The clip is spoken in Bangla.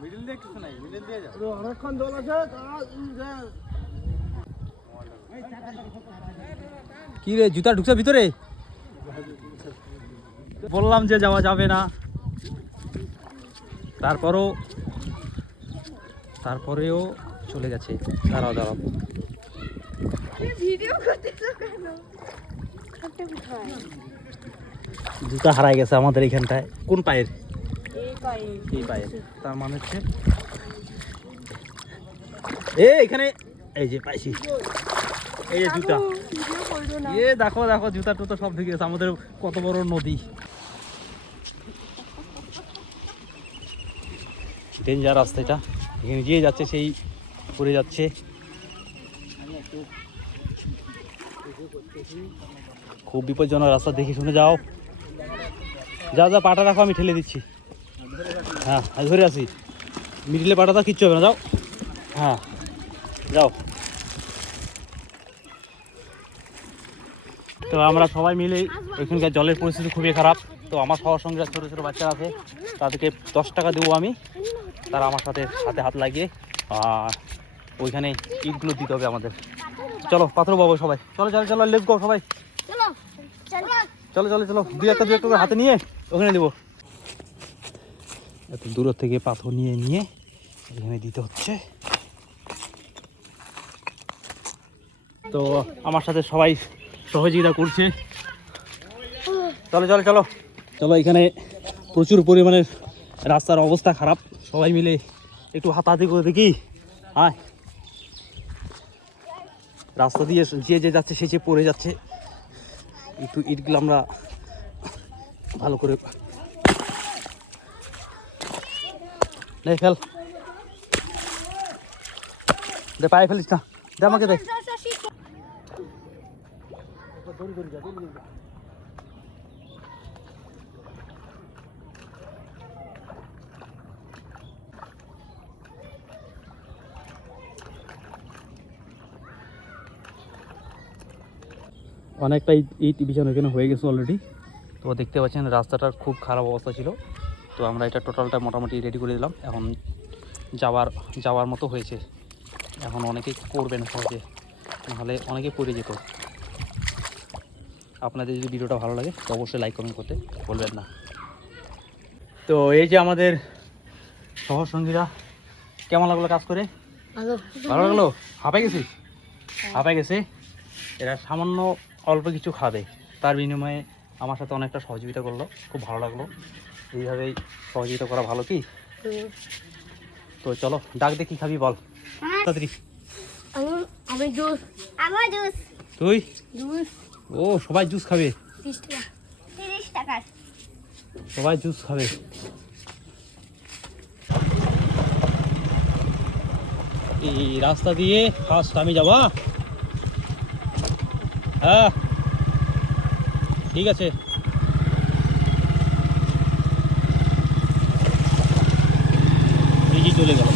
মিডল দিয়ে কিছু নাই, মিডল দিয়ে যাও। অনেকক্ষণ দোল আছে। কি রে, জুতা ঢুকছে ভিতরে? বললাম যে যাওয়া যাবে না, তারপরেও চলে গেছে। দাঁড়াও দাঁড়াও, জুতা হারাই গেছে আমাদের এইখানটায়। কোন পায়ের? এই পায়ের। তার মানে হচ্ছে এখানে এই যে পাইছি, এই যে জুতা। দেখো দেখো, জুতা টুতা সব ঢুকে গেছে। আমাদের কত বড় নদী, ডেঞ্জার রাস্তা এটা। এখানে যে যাচ্ছে সেই পড়ে যাচ্ছে। খুব বিপজ্জনক রাস্তা, দেখে শুনে যাও। যা যা, পাটা রাখো, আমি ঠেলে দিচ্ছি। হ্যাঁ, আমি ধরে আছি। মিডিলে পাটা দাও, কিচ্ছু হবে না, যাও। হ্যাঁ যাও। তো আমরা সবাই মিলে, এখানকার জলের পরিস্থিতি খুবই খারাপ। তো আমার সবার সঙ্গে ছোটো ছোটো বাচ্চারা আছে, তাদেরকে 10 টাকা দেবো আমি। তারা আমার সাথে হাতে হাত লাগিয়ে আর ওইখানে ইটগুলো দিতে হবে আমাদের। চলো পাথর পাবো সবাই, চলো চলো চলো, লেটস গো সবাই, চলো চলো চলো। দুই একটা করে হাতে নিয়ে ওখানে দেবো। এত দূর থেকে পাথর নিয়ে নিয়ে এখানে দিতে হচ্ছে। তো আমার সাথে সবাই সহযোগিতা করছে। চলো চলো চলো চলো। এখানে প্রচুর পরিমাণে রাস্তার অবস্থা খারাপ, সবাই মিলে একটু হাতাহাতি করে দেখি। হ্যাঁ, রাস্তা দিয়ে যে যাচ্ছে সে পড়ে যাচ্ছে। একটু ইটগুলো আমরা ভালো করে ফেল, দে পায়ে ফেলিস না, দে আমাকে দে। অনেকটা ইট বিছানো এখানে হয়ে গেছে অলরেডি। তো দেখতে পাচ্ছেন রাস্তাটার খুব খারাপ অবস্থা ছিল। তো আমরা এটা টোটালটা মোটামুটি রেডি করে দিলাম। এখন যাওয়ার মতো হয়েছে। এখন অনেকেই করবেন সহজে, নাহলে অনেকে পড়ে যেত। আপনাদের যদি ভিডিওটা ভালো লাগে তো অবশ্যই লাইক কমেন্ট করতে বলবেন না। তো এই যে আমাদের সহসঙ্গীরা, কেমন লাগলো কাজ করে? ভালো লাগলো? হাঁপাই গেছিস? হাঁপাই গেছে। এরা সামান্য অল্প কিছু খাবে, তার বিনিময়ে আমার সাথে অনেকটা সহযোগিতা করলো, খুব ভালো লাগলো। এইভাবেই সহযোগিতা করা ভালো কি? তো চলো, ডাক দে, কি খাবি বল তাড়াতাড়ি। তুই? ও, সবাই জুস খাবে? 30 টাকা। সবাই জুস খাবে। এই রাস্তা দিয়ে ফার্স্ট আমি যাবো। হ্যাঁ ঠিক আছে। এই চলে গেল।